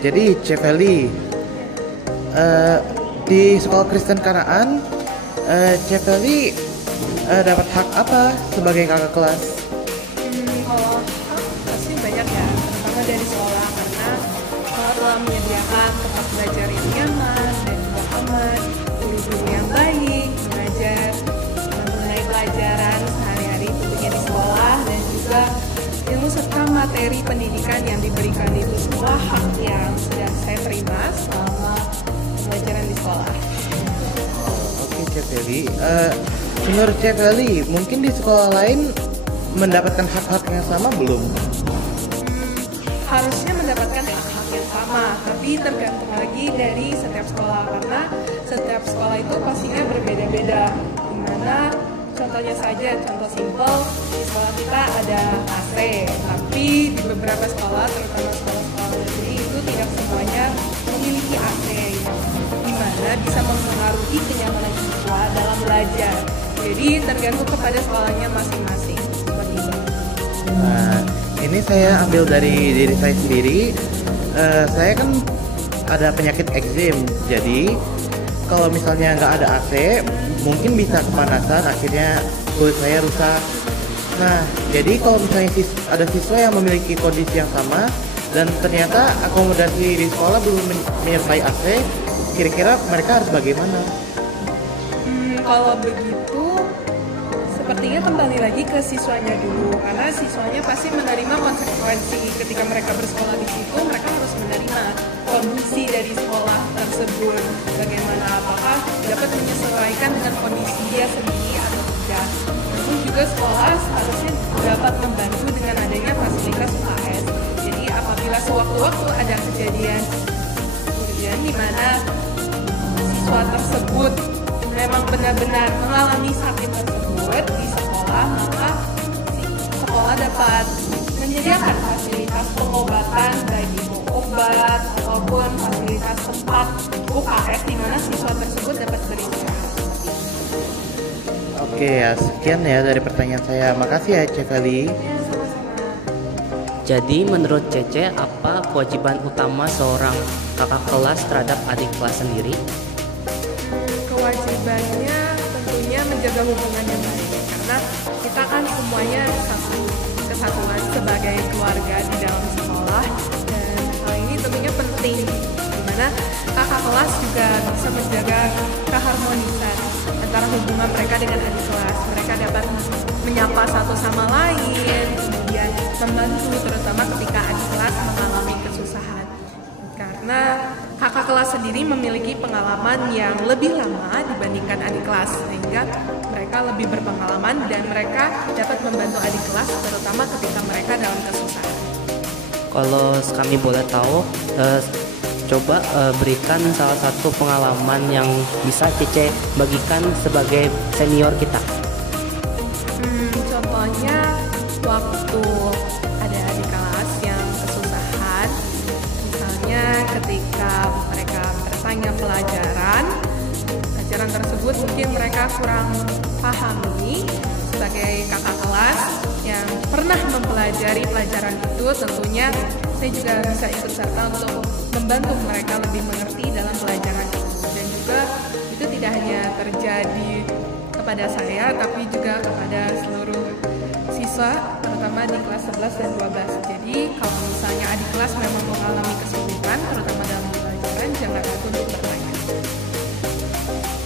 Jadi Chef Feli, di sekolah Kristen Kanaan, Chef Feli dapat hak apa sebagai kakak kelas? Kalau pasti banyak ya, terutama dari sekolah karena sekolah telah menyediakan tempat belajar yang nyaman dan juga aman, guru-guru yang baik, mengajar mengenai pelajaran sehari-hari tentunya di sekolah, dan juga ilmu serta materi pendidikan yang diberikan itu semua hak yang sudah saya terima selama pembelajaran di sekolah. Oke Chef Feli, menurut Chef Feli, mungkin di sekolah lain mendapatkan hak-hak yang sama belum? Harusnya mendapatkan hak-hak yang sama, tapi tergantung lagi dari setiap sekolah karena setiap sekolah itu pastinya berbeda-beda. Dimana contohnya saja, contoh simpel, di sekolah kita ada AC, tapi di beberapa sekolah, terutama sekolah-sekolah negeri itu tidak semuanya memiliki AC, dimana bisa mempengaruhi kenyamanan siswa dalam belajar. Jadi tergantung kepada sekolahnya masing-masing. Seperti itu. Nah, ini saya ambil dari diri saya sendiri. Saya kan ada penyakit ekzim, jadi kalau misalnya nggak ada AC, mungkin bisa kepanasan, akhirnya kulit saya rusak. Nah, jadi kalau misalnya ada siswa yang memiliki kondisi yang sama dan ternyata akomodasi di sekolah belum menyertai AC, kira-kira mereka harus bagaimana? Kalau begitu, sepertinya kembali lagi ke siswanya dulu, karena siswanya pasti menerima konsekuensi ketika mereka bersekolah di situ. Mereka harus menerima kondisi dari sekolah tersebut, bagaimana, apakah dapat menyesuaikan dengan kondisi dia sendiri atau tidak. Namun juga sekolah seharusnya dapat membantu dengan adanya fasilitas UKS. Jadi apabila sewaktu-waktu ada kejadian di mana siswa tersebut memang benar-benar mengalami sakit tersebut di sekolah, maka sekolah dapat menyediakan fasilitas pengobatan, baik itu obat ataupun fasilitas tempat UKS di mana siswa tersebut dapat beristirahat. Oke ya, sekian ya dari pertanyaan saya. Makasih ya Chef Feli. Ya, sama-sama. Jadi menurut Cece, apa kewajiban utama seorang kakak kelas terhadap adik kelas sendiri? Kewajibannya tentunya menjaga hubungan yang baik, karena kita kan semuanya satu kesatuan sebagai keluarga di dalam sekolah, dan hal ini tentunya penting dimana kakak kelas juga bisa menjaga keharmonisan antara hubungan mereka dengan adik kelas. Mereka dapat menyapa satu sama lain, kemudian membantu terutama ketika adik kelas mengalami kesusahan, karena kakak kelas sendiri memiliki pengalaman yang lebih lama dibandingkan adik kelas, sehingga mereka lebih berpengalaman dan mereka dapat membantu adik kelas terutama ketika mereka dalam kesusahan. Kalau kami boleh tahu, coba berikan salah satu pengalaman yang bisa Cece bagikan sebagai senior kita. Contohnya waktu ada adik kelas yang kesusahan, misalnya ketika mereka bertanya pelajaran tersebut mungkin mereka kurang pahami, sebagai kakak kelas yang pernah mempelajari pelajaran itu, tentunya saya juga bisa ikut serta untuk membantu mereka lebih mengerti dalam pelajaran itu. Dan juga itu tidak hanya terjadi kepada saya, tapi juga kepada seluruh siswa, terutama di kelas 11 dan 12. Jadi kalau misalnya adik kelas memang mengalami kesulitan, terutama dalam pelajaran, jangan ragu untuk bertanya.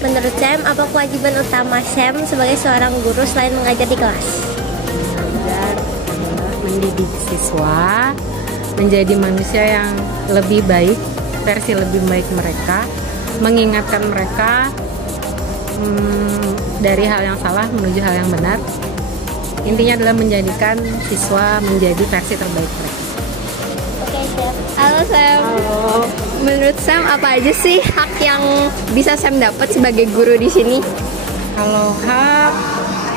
Menurut Sam, apa kewajiban utama Sam sebagai seorang guru selain mengajar di kelas? Mengajar adalah mendidik siswa menjadi manusia yang lebih baik, versi lebih baik mereka, mengingatkan mereka dari hal yang salah menuju hal yang benar. Intinya adalah menjadikan siswa menjadi versi terbaik mereka. Oke, Sam. Halo Sam. Halo. Menurut Sam, apa aja sih hak yang bisa Sam dapat sebagai guru di sini? Kalau hak,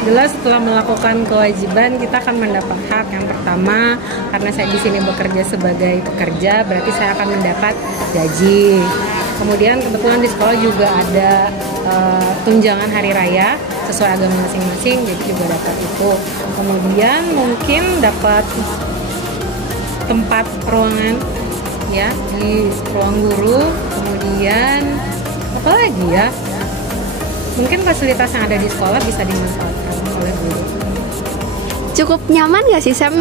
jelas setelah melakukan kewajiban kita akan mendapat hak. Yang pertama, karena saya di sini bekerja sebagai pekerja, berarti saya akan mendapat gaji. Kemudian kebetulan di sekolah juga ada tunjangan hari raya sesuai agama masing-masing, jadi juga dapat itu. Kemudian mungkin dapat tempat ruangan ya di ruang guru. Kemudian apa lagi ya? Mungkin fasilitas yang ada di sekolah bisa dimanfaatkan oleh guru. Cukup nyaman nggak sih Sam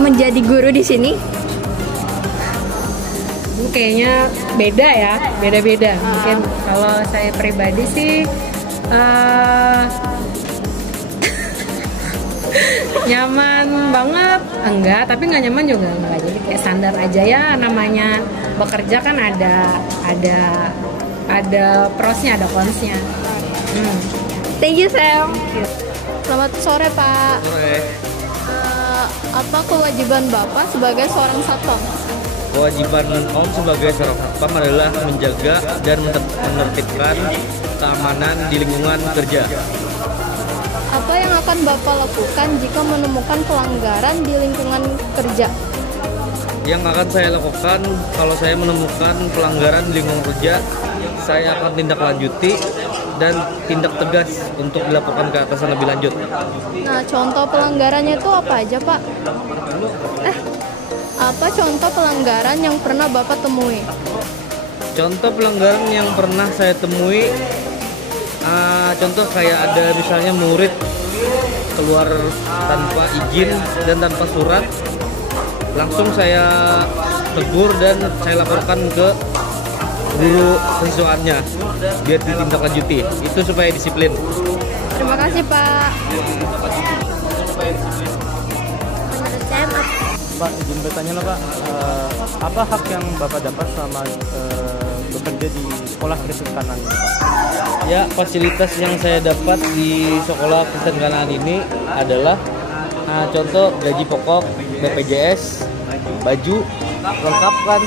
menjadi guru di sini? Kayaknya beda ya, beda-beda. Mungkin kalau saya pribadi sih nyaman banget, enggak, tapi nggak nyaman juga enggak. Jadi kayak standar aja ya, namanya bekerja kan ada prosnya, ada konsnya. Thank you Sam. Selamat sore Pak. Sore. Apa kewajiban Bapak sebagai seorang satpam? Kewajiban Om sebagai seorang satpam adalah menjaga dan menertibkan keamanan di lingkungan kerja. Apa yang akan Bapak lakukan jika menemukan pelanggaran di lingkungan kerja? Yang akan saya lakukan kalau saya menemukan pelanggaran di lingkungan kerja, saya akan tindak lanjuti dan tindak tegas untuk dilakukan ke atasan lebih lanjut. Nah, contoh pelanggarannya itu apa aja, Pak? Apa contoh pelanggaran yang pernah Bapak temui? Contoh pelanggaran yang pernah saya temui, contoh kayak ada misalnya murid keluar tanpa izin dan tanpa surat, langsung saya tegur dan saya laporkan ke guru siswaannya biar ditindaklanjuti. Itu supaya disiplin. Terima kasih Pak. Pak, izin bertanya lah Pak, apa hak yang Bapak dapat selama bekerja di sekolah Kristen Kanaan ini Pak? Ya, fasilitas yang saya dapat di sekolah Kristen Kanaan ini adalah contoh gaji pokok, BPJS, baju, lengkap kan,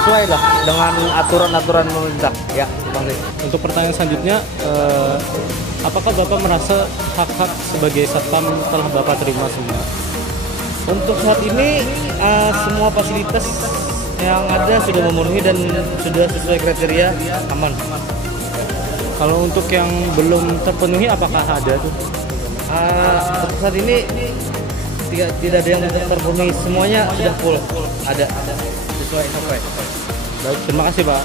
sesuai lah dengan aturan-aturan pemerintah. Ya, Untuk pertanyaan selanjutnya, apakah Bapak merasa hak-hak sebagai satpam telah Bapak terima semua? untuk saat ini semua fasilitas yang ada sudah memenuhi dan sudah sesuai kriteria aman. Kalau untuk yang belum terpenuhi, apakah ada tuh? Untuk saat ini tidak ada yang terpenuhi, semuanya sudah full, ada sesuai. Baik, terima kasih Pak.